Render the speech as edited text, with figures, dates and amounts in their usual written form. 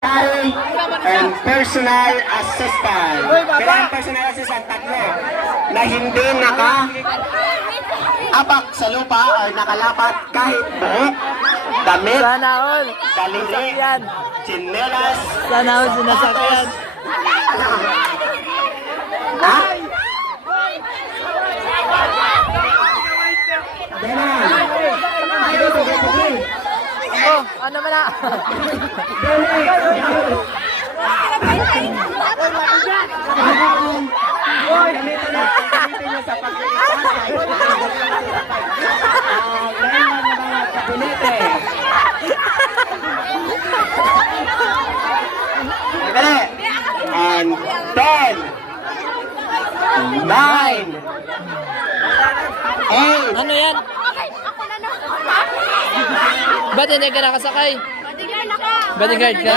and personal assistant. Pero ang personal assistant, tatlo, na hindi naka-abak sa lupa or nakalapat kahit buhok, damit, Sana all. daliri, Yan. tsinelas, Sana all sinasakyan. ha? Ganun. Oh, ano man na? And 10, 9, 8, Ano yan? Ba't hindi ka nakasakay? Bodyguard ka?